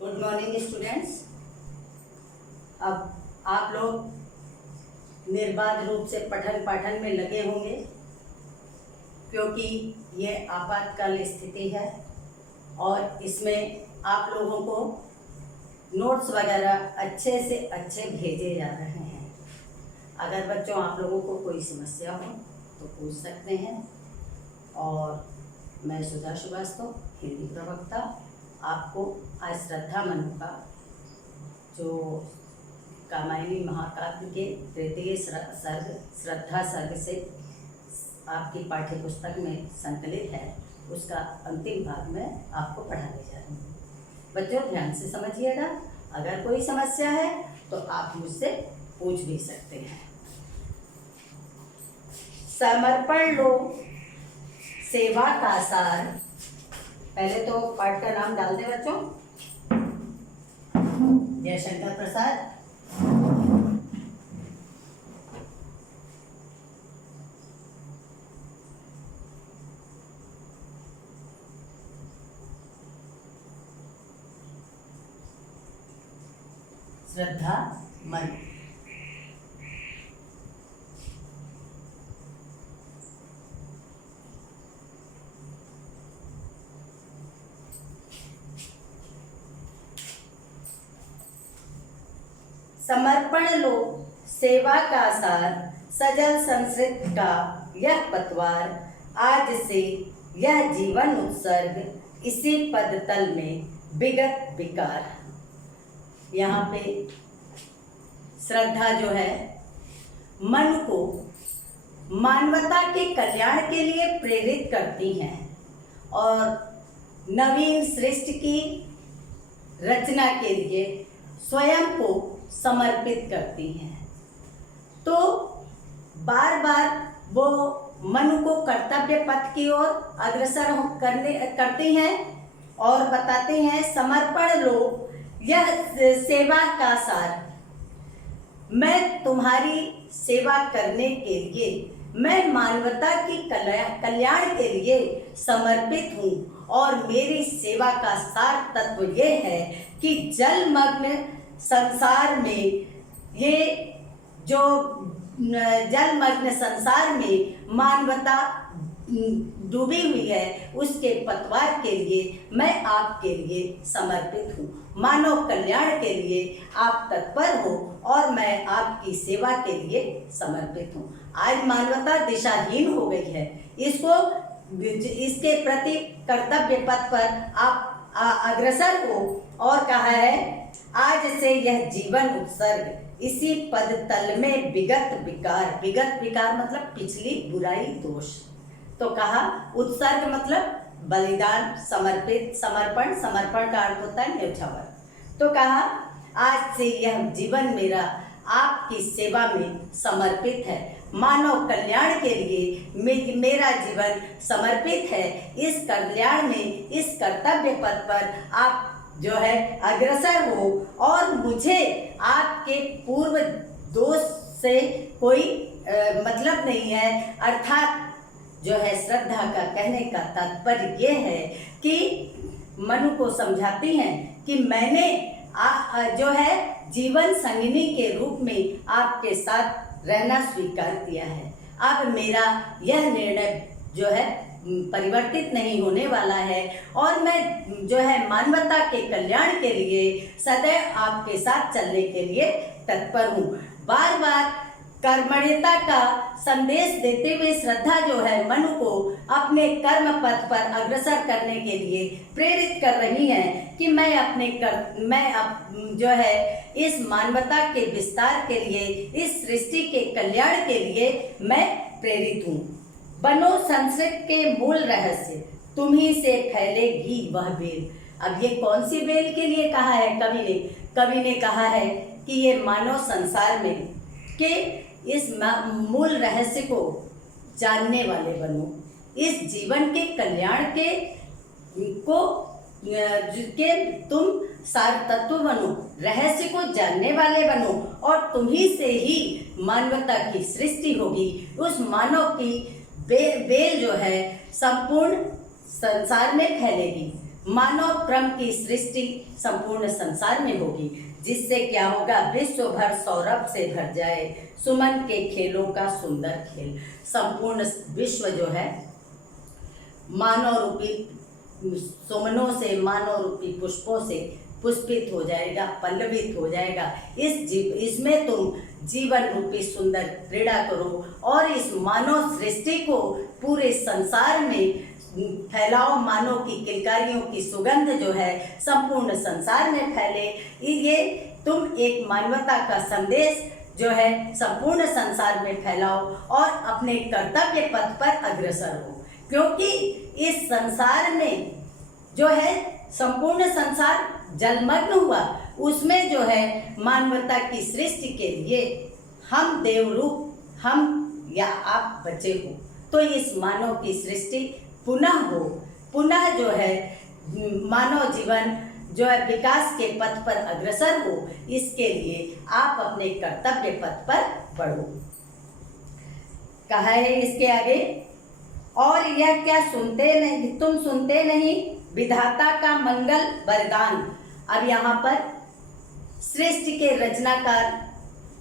Good morning students. अब आप लोग निर्बाध रूप से पठन पाठन में लगे होंगे क्योंकि ये आपातकाल स्थिति है और इसमें आप लोगों को नोट्स वगैरह अच्छे से अच्छे भेजे जा रहे हैं। अगर बच्चों आप लोगों को कोई समस्या हो तो पूछ सकते हैं। और मैं सुधा श्रीवास्तव, हिंदी प्रवक्ता, आपको आज श्रद्धा मनु का जो कामायनी महाकाव्य के तृतीय सर्ग श्रद्धा सर्ग से आपकी पाठ्य पुस्तक में संकलित है, उसका अंतिम भाग में आपको पढ़ाने जा रही हूँ। बच्चों ध्यान से समझिएगा। अगर कोई समस्या है तो आप मुझसे पूछ भी सकते हैं। समर्पण लो सेवा का सार। पहले तो पाठ का नाम डाल दे बच्चों। जयशंकर प्रसाद। श्रद्धा मनु। समर्पण लो सेवा का सार, सजल संस्कृत का यह पतवार, आज से यह जीवन उत्सर्ग, इसी पद तल में विगत विकार। यहाँ पे श्रद्धा जो है मन को मानवता के कल्याण के लिए प्रेरित करती हैं और नवीन सृष्टि की रचना के लिए स्वयं को समर्पित करती हैं। तो बार बार वो मनु को कर्तव्य पथ की ओर अग्रसर करती हैं और बताते हैं, समर्पण लो यह सेवा का सार। मैं तुम्हारी सेवा करने के लिए, मैं मानवता की कल्याण के लिए समर्पित हूँ और मेरी सेवा का सार तत्व ये है कि जलमग्न संसार में, ये जो जलमग्न संसार में मानवता डूबी हुई है, उसके पतवार के लिए मैं आपके लिए समर्पित हूँ। मानव कल्याण के लिए आप तत्पर हो और मैं आपकी सेवा के लिए समर्पित हूँ। आज मानवता दिशाहीन हो गई है, इसके प्रति कर्तव्य पथ पर आप अग्रसर हो। और कहा है, आज से यह जीवन उत्सर्ग, इसी पद तल में विगत विकार। विगत विकार मतलब पिछली बुराई दोष। तो कहा उत्सर्ग मतलब बलिदान, समर्पित, समर्पण। समर्पण का अर्थ होता है न्यौछावर। तो कहा आज से यह जीवन मेरा आपकी सेवा में समर्पित है, मानव कल्याण के लिए मेरा जीवन समर्पित है। इस कल्याण में, इस कर्तव्य पथ पर आप जो है अग्रसर हो और मुझे आपके पूर्व दोष से कोई मतलब नहीं है। अर्थात जो है श्रद्धा का कहने का तात्पर्य ये है कि मनु को समझाती हैं कि मैंने जो है जीवन संगिनी के रूप में आपके साथ रहना स्वीकार किया है। अब मेरा यह निर्णय जो है परिवर्तित नहीं होने वाला है और मैं जो है मानवता के कल्याण के लिए सदैव आपके साथ चलने के लिए तत्पर हूँ। बार बार कर्मण्यता का संदेश देते हुए श्रद्धा जो है मनु को अपने कर्म पथ पर अग्रसर करने के लिए प्रेरित कर रही है कि मैं जो है इस मानवता के विस्तार के लिए, इस सृष्टि के कल्याण के लिए मैं प्रेरित हूँ। बनो संस्कृत के मूल रहस्य, तुम्ही से फैलेगी वह बेल। अब ये कौन सी बेल के लिए कहा है कवि ने कहा है कि ये मानव संसार में के इस मूल रहस्य को जानने वाले बनो, इस जीवन के कल्याण के तुम सार तत्व बनो, रहस्य को जानने वाले बनो और तुम्ही से ही मानवता की सृष्टि होगी। उस मानव की बेल जो है संपूर्ण संसार में फैलेगी। मानव क्रम की सृष्टि संपूर्ण संसार में होगी, जिससे क्या होगा, विश्व भर सौरभ से भर जाए, सुमन के खेलों का सुंदर खेल। संपूर्ण विश्व जो है मानव रूपी सुमनों से, मानव रूपी पुष्पों से पुष्पित हो जाएगा, पल्लवित हो जाएगा। इसमें तुम जीवन रूपी सुंदर क्रीड़ा करो और इस मानव सृष्टि को पूरे संसार में फैलाओ। मानव की किलकारियों की सुगंध जो है संपूर्ण संसार में फैले। ये तुम एक मानवता का संदेश जो है संपूर्ण संसार में फैलाओ और अपने कर्तव्य पथ पर अग्रसर हो, क्योंकि इस संसार में जो है संपूर्ण संसार जलमग्न हुआ, उसमें जो है मानवता की सृष्टि के लिए हम देवरूप, हम या आप बचे हो, तो इस मानव की सृष्टि पुनः हो, पुनः जो है मानव जीवन जो है विकास के पथ पर अग्रसर हो। इसके लिए आप अपने कर्तव्य पथ पर बढ़ो। कहा है इसके आगे, और यह क्या सुनते नहीं, तुम सुनते नहीं विधाता का मंगल वरदान। अब यहाँ पर सृष्टि के रचनाकार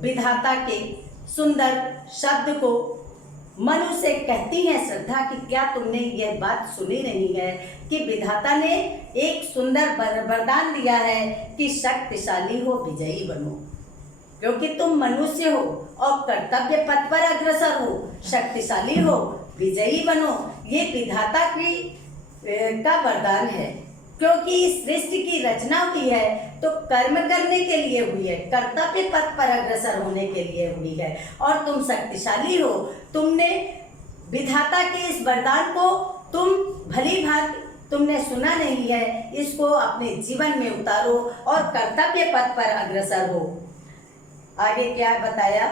विधाता के सुंदर शब्द को मनु से कहती है श्रद्धा कि क्या तुमने यह बात सुनी नहीं है कि विधाता ने एक सुंदर वरदान दिया है कि शक्तिशाली हो, विजयी बनो, क्योंकि तुम मनुष्य हो और कर्तव्य पथ पर अग्रसर हो, शक्तिशाली हो, विजयी बनो। ये विधाता की का वरदान है, क्योंकि इस सृष्टि की रचना हुई है तो कर्म करने के लिए हुई है, कर्तव्य पथ पर अग्रसर होने के लिए हुई है, और तुम शक्तिशाली हो। तुमने विधाता के इस वरदान को तुम भली भांति तुमने सुना नहीं है, इसको अपने जीवन में उतारो और कर्तव्य पथ पर अग्रसर हो। आगे क्या बताया,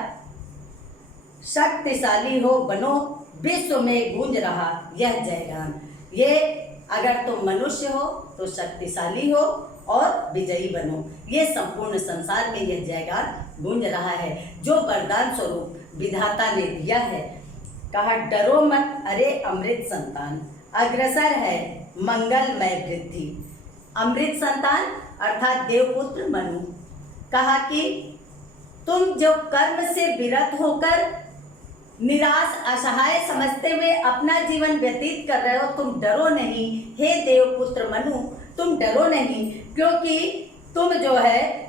शक्तिशाली हो बनो, विश्व में गूंज रहा यह जयगान। ये अगर तुम मनुष्य हो तो शक्तिशाली हो और विजयी बनो, ये संपूर्ण संसार में यह जयगान गूंज रहा है जो वरदान स्वरूप विधाता ने दिया है। कहा, डरो मत अरे अमृत संतान, अग्रसर है मंगलमय वृद्धि। अमृत संतान अर्थात देवपुत्र मनु। कहा कि तुम जो कर्म से विरत होकर निराश असहाय समझते हुए अपना जीवन व्यतीत कर रहे हो, तुम डरो नहीं। हे देवपुत्र मनु, तुम डरो नहीं, क्योंकि तुम जो है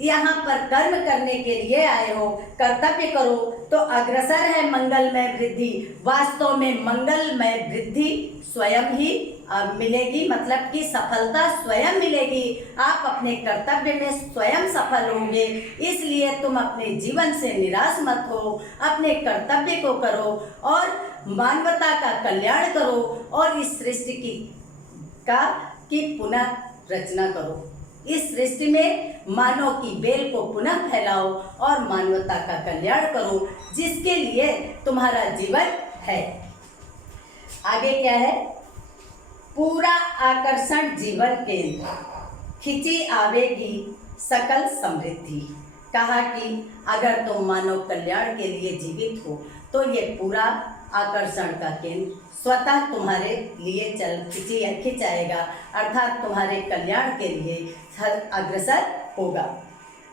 यहाँ पर कर्म करने के लिए आए हो, कर्तव्य करो तो अग्रसर है मंगलमय वृद्धि। वास्तव में मंगलमय वृद्धि स्वयं ही मिलेगी, मतलब कि सफलता स्वयं मिलेगी। आप अपने कर्तव्य में स्वयं सफल होंगे, इसलिए तुम अपने जीवन से निराश मत हो, अपने कर्तव्य को करो और मानवता का कल्याण करो और इस सृष्टि की पुनः रचना करो। इस सृष्टि में मानव की बेल को पुनः फैलाओ और मानवता का कल्याण करो, जिसके लिए तुम्हारा जीवन है। आगे क्या है, पूरा आकर्षण जीवन केंद्र, खिंची आवेगी सकल समृद्धि। कहा कि अगर तुम मानव कल्याण के लिए जीवित हो तो ये पूरा आकर्षण का केंद्र स्वतः तुम्हारे लिए खिंचाएगा, अर्थात तुम्हारे कल्याण के लिए अग्रसर होगा।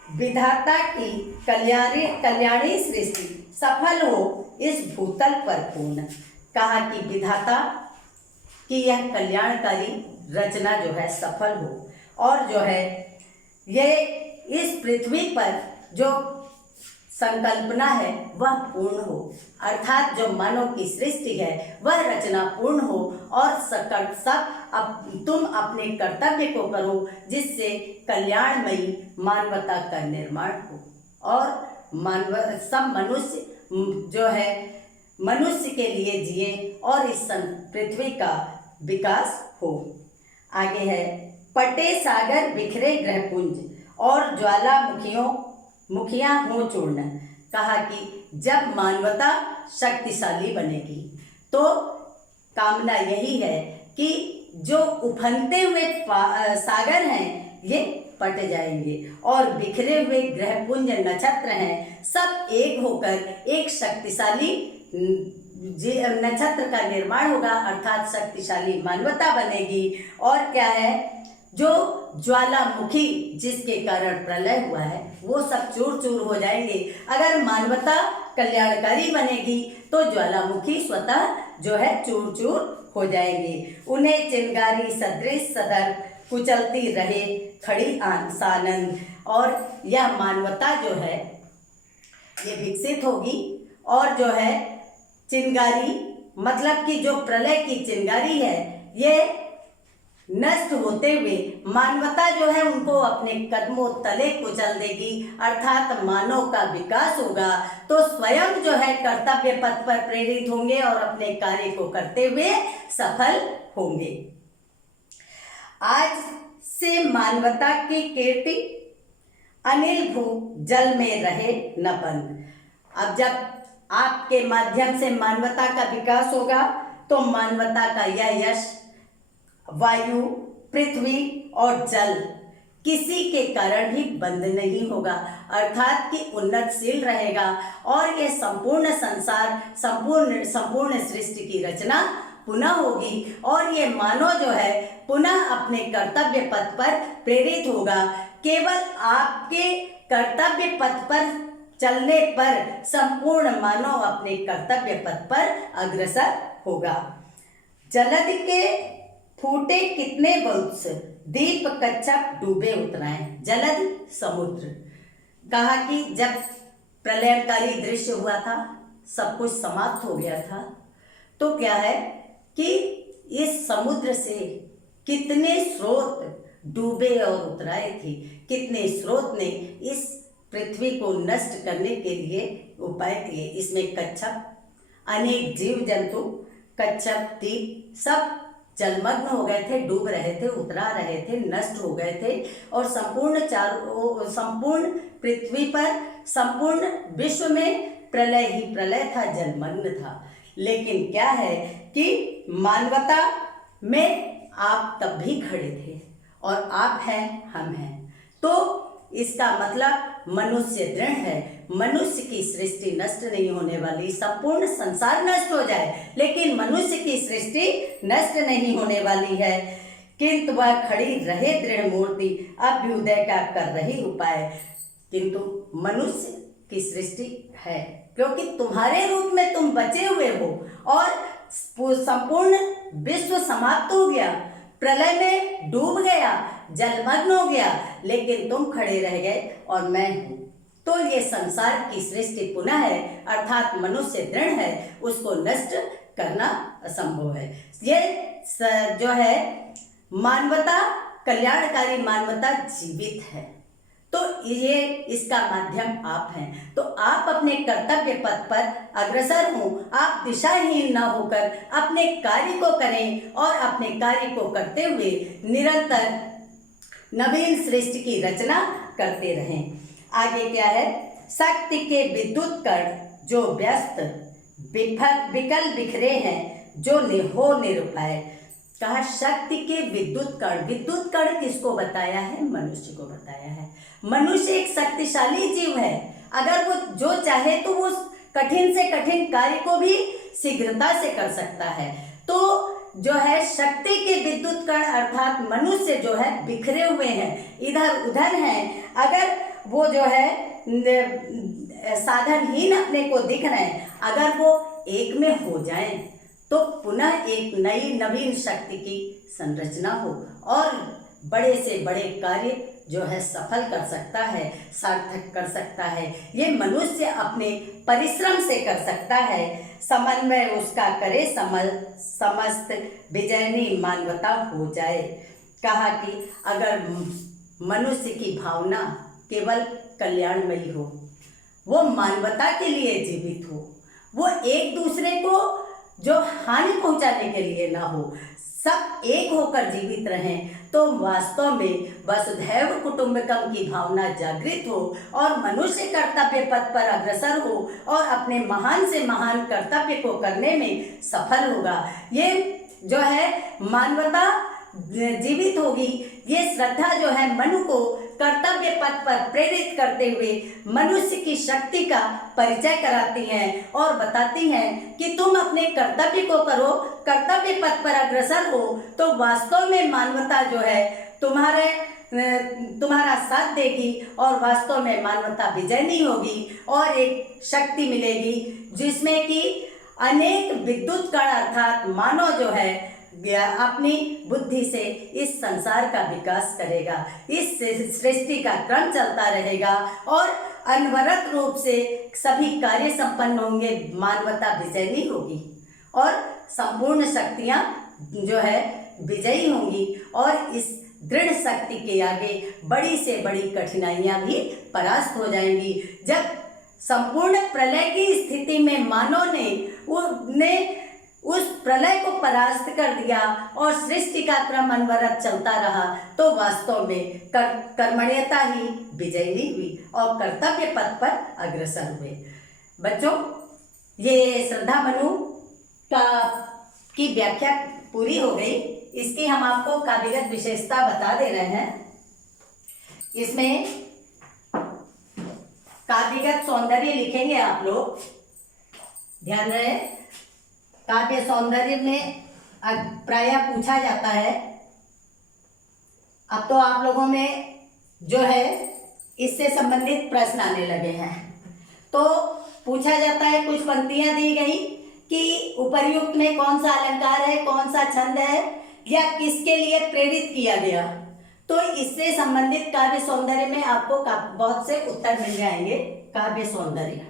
विधाता की कल्याणी सृष्टि सफल हो इस भूतल पर पूर्ण। कहा कि विधाता कि यह कल्याणकारी रचना जो है सफल हो और जो है ये इस पृथ्वी पर जो संकल्पना है वह पूर्ण हो, अर्थात जो मानव की सृष्टि है वह रचना पूर्ण हो और तुम अपने कर्तव्य को करो, जिससे कल्याणमयी मानवता का निर्माण हो और सब मनुष्य जो है मनुष्य के लिए जिए और इस पृथ्वी का विकास हो। आगे है, पटे सागर बिखरे ग्रहपुंज और ज्वालामुखियां हो चूर्ण। कहा कि जब मानवता शक्तिशाली बनेगी तो कामना यही है कि जो उफनते हुए सागर हैं ये पट जाएंगे और बिखरे हुए ग्रहपुंज नक्षत्र हैं सब एक होकर एक शक्तिशाली नक्षत्र का निर्माण होगा, अर्थात शक्तिशाली मानवता बनेगी। और क्या है, जो ज्वालामुखी जिसके कारण प्रलय हुआ है वो सब चूर चूर हो जाएंगे। अगर मानवता कल्याणकारी बनेगी तो ज्वालामुखी स्वतः जो है चूर चूर हो जाएंगे। उन्हें चिंगारी सदृश सदर कुचलती रहे खड़ी सानंद। और यह मानवता जो है ये विकसित होगी और जो है चिंगारी मतलब कि जो प्रलय की चिंगारी है ये नष्ट होते हुए मानवता जो है उनको अपने कदमों तले कुचल देगी, अर्थात मानव का विकास होगा। तो स्वयं जो है कर्तव्य पथ पर प्रेरित होंगे और अपने कार्य को करते हुए सफल होंगे। आज से मानवता की कीर्ति अनिल भू जल में रहे न बंद। अब जब आपके माध्यम से मानवता का विकास होगा तो मानवता का यह यश वायु, पृथ्वी और जल किसी के कारण भी बंद नहीं होगा, अर्थात कि उन्नतशील रहेगा और यह संपूर्ण संसार, संपूर्ण सृष्टि की रचना पुनः होगी और ये मानव जो है पुनः अपने कर्तव्य पथ पर प्रेरित होगा। केवल आपके कर्तव्य पथ पर चलने पर संपूर्ण मानव अपने कर्तव्य पथ पर अग्रसर होगा। जलद के फूटे कितने वत्स, दीप कच्छप डूबे उतराए। जलद समुद्र, कहा कि जब प्रलयकारी दृश्य हुआ था, सब कुछ समाप्त हो गया था, तो क्या है कि इस समुद्र से कितने स्रोत डूबे और उतराए थे, कितने स्रोत ने इस पृथ्वी को नष्ट करने के लिए उपाय किए। इसमें कच्छप, अनेक जीव जंतु, कच्छप, दीप सब जलमग्न हो गए थे, डूब रहे थे, उतरा रहे थे, नष्ट हो गए थे और संपूर्ण पृथ्वी पर, संपूर्ण विश्व में प्रलय ही प्रलय था, जलमग्न था। लेकिन क्या है कि मानवता में आप तब भी खड़े थे और आप हैं, हम हैं। तो इसका मतलब मनुष्य दृढ़ है, मनुष्य की सृष्टि नष्ट नहीं होने वाली। संपूर्ण संसार नष्ट हो जाए लेकिन मनुष्य की सृष्टि नष्ट नहीं होने वाली है, किंतु वह खड़ी रहे दृढ़ मूर्ति, अभ्युदय का कर रही उपाय। किंतु मनुष्य की सृष्टि है क्योंकि तुम्हारे रूप में तुम बचे हुए हो और संपूर्ण विश्व समाप्त हो गया, प्रलय में डूब गया, जलमग्न हो गया, लेकिन तुम खड़े रह गए और मैं हूं। तो ये संसार की सृष्टि पुनः है, अर्थात मनुष्य दृढ़ है, उसको नष्ट करना असंभव है। ये जो है मानवता, कल्याणकारी मानवता जीवित है, तो ये इसका माध्यम आप हैं। तो आप अपने कर्तव्य पथ पर अग्रसर हों, आप दिशाहीन न होकर अपने कार्य को करें और अपने कार्य को करते हुए निरंतर नवीन सृष्टि की रचना करते रहें। आगे क्या है, शक्ति के विद्युत कण जो व्यस्त विकल बिखरे हैं, जो हो निरुपाय। कहा शक्ति के विद्युत कण, विद्युत कण किसको बताया है, मनुष्य को बताया है। मनुष्य एक शक्तिशाली जीव है, अगर वो जो चाहे तो वो कठिन से कठिन कार्य को भी शीघ्रता से कर सकता है। तो जो है शक्ति के विद्युत कण अर्थात मनुष्य जो है बिखरे हुए हैं, इधर उधर हैं, अगर वो जो है साधनहीन अपने को दिख रहे हैं, अगर वो एक में हो जाएं तो पुनः एक नई नवीन शक्ति की संरचना हो और बड़े से बड़े कार्य जो है सफल कर सकता है, सार्थक कर सकता है। ये मनुष्य अपने परिश्रम से कर सकता है, समन्वय उसका करे समस्त विजयनी मानवता हो जाए। कहा कि अगर मनुष्य की भावना केवल कल्याणमयी हो, वो मानवता के लिए जीवित हो, वो एक दूसरे को जो हानि पहुंचाने के लिए ना हो, सब एक होकर जीवित रहें, तो वास्तव में वसुधैव कुटुंबकम की भावना जागृत हो और मनुष्य कर्तव्य पथ पर अग्रसर हो और अपने महान से महान कर्तव्य को करने में सफल होगा। ये जो है मानवता जीवित होगी। ये श्रद्धा जो है मनु को कर्तव्य पथ पर प्रेरित करते हुए मनुष्य की शक्ति का परिचय कराती हैं और बताती हैं कि तुम अपने कर्तव्य को करो, कर्तव्य पथ पर अग्रसर हो तो वास्तव में मानवता जो है तुम्हारा साथ देगी और वास्तव में मानवता विजयी होगी और एक शक्ति मिलेगी जिसमें कि अनेक विद्युत कण अर्थात मानव जो है अपनी बुद्धि से इस संसार का विकास करेगा, इस सृष्टि का क्रम चलता रहेगा और अनवरत रूप से सभी कार्य संपन्न होंगे, मानवता विजयी होगी और संपूर्ण शक्तियां जो है विजयी होंगी और इस दृढ़ शक्ति के आगे बड़ी से बड़ी कठिनाइयां भी परास्त हो जाएंगी। जब संपूर्ण प्रलय की स्थिति में मानव ने उस प्रलय को परास्त कर दिया और सृष्टि का क्रम अनवरत चलता रहा तो वास्तव में कर्मण्यता ही विजयी हुई और कर्तव्य पथ पर अग्रसर हुए। बच्चों, ये श्रद्धा मनु की व्याख्या पूरी हो गई। इसकी हम आपको काव्यगत विशेषता बता दे रहे हैं। इसमें काव्यगत सौंदर्य लिखेंगे आप लोग, ध्यान रहे। काव्य सौंदर्य में प्रायः पूछा जाता है। अब तो आप लोगों में जो है इससे संबंधित प्रश्न आने लगे हैं। तो पूछा जाता है, कुछ पंक्तियां दी गई कि उपर्युक्त में कौन सा अलंकार है, कौन सा छंद है या किसके लिए प्रेरित किया गया। तो इससे संबंधित काव्य सौंदर्य में आपको बहुत से उत्तर मिल जाएंगे। काव्य सौंदर्य,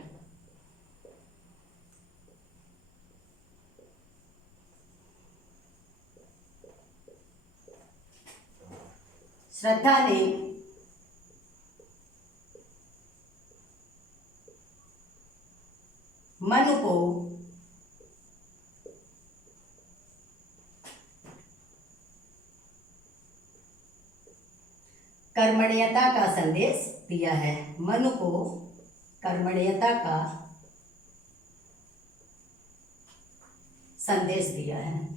श्रद्धा ने मनु को कर्मण्यता का संदेश दिया है। मनु को कर्मण्यता का संदेश दिया है।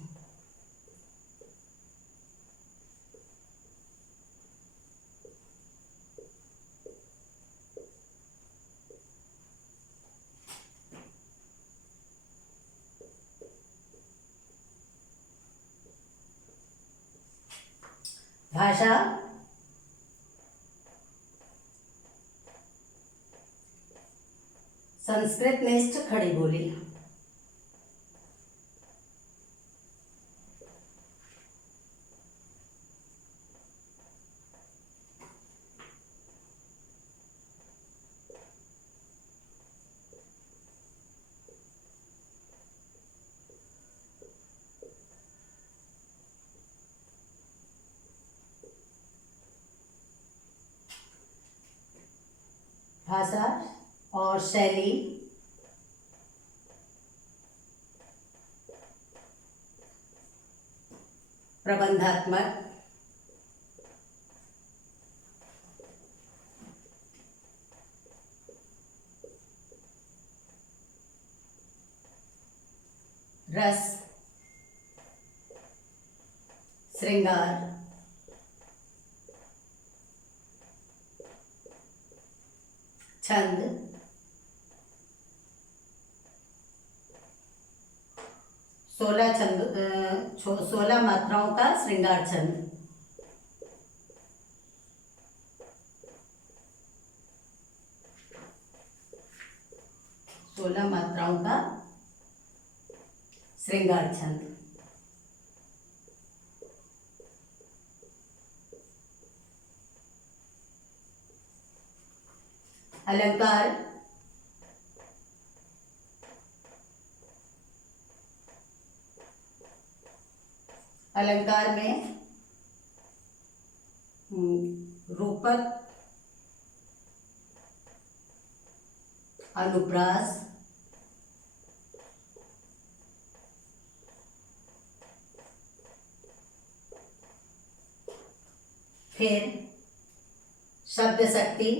भाषा, संस्कृत निष्ठ खड़ी बोली। भाषा और शैली, प्रबंधात्मक, रस, श्रृंगार, छंद, 16 मात्राओं का श्रृंगार छंद। सोलह मात्राओं का श्रृंगार छंद। अलंकार, अलंकार में रूपक, अनुप्रास, फिर शब्द शक्ति,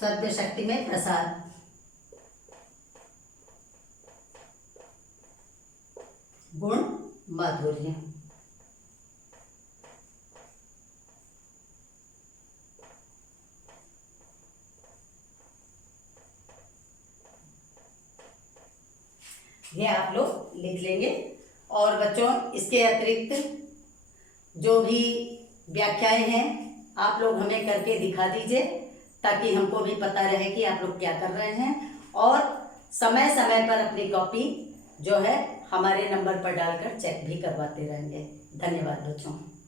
श्रव्य शक्ति में प्रसार। गुण माधुर्य। ये आप लोग लिख लेंगे। और बच्चों, इसके अतिरिक्त जो भी व्याख्याएं हैं आप लोग हमें करके दिखा दीजिए, ताकि हमको भी पता रहे कि आप लोग क्या कर रहे हैं। और समय समय पर अपनी कॉपी जो है हमारे नंबर पर डालकर चेक भी करवाते रहेंगे। धन्यवाद बच्चों।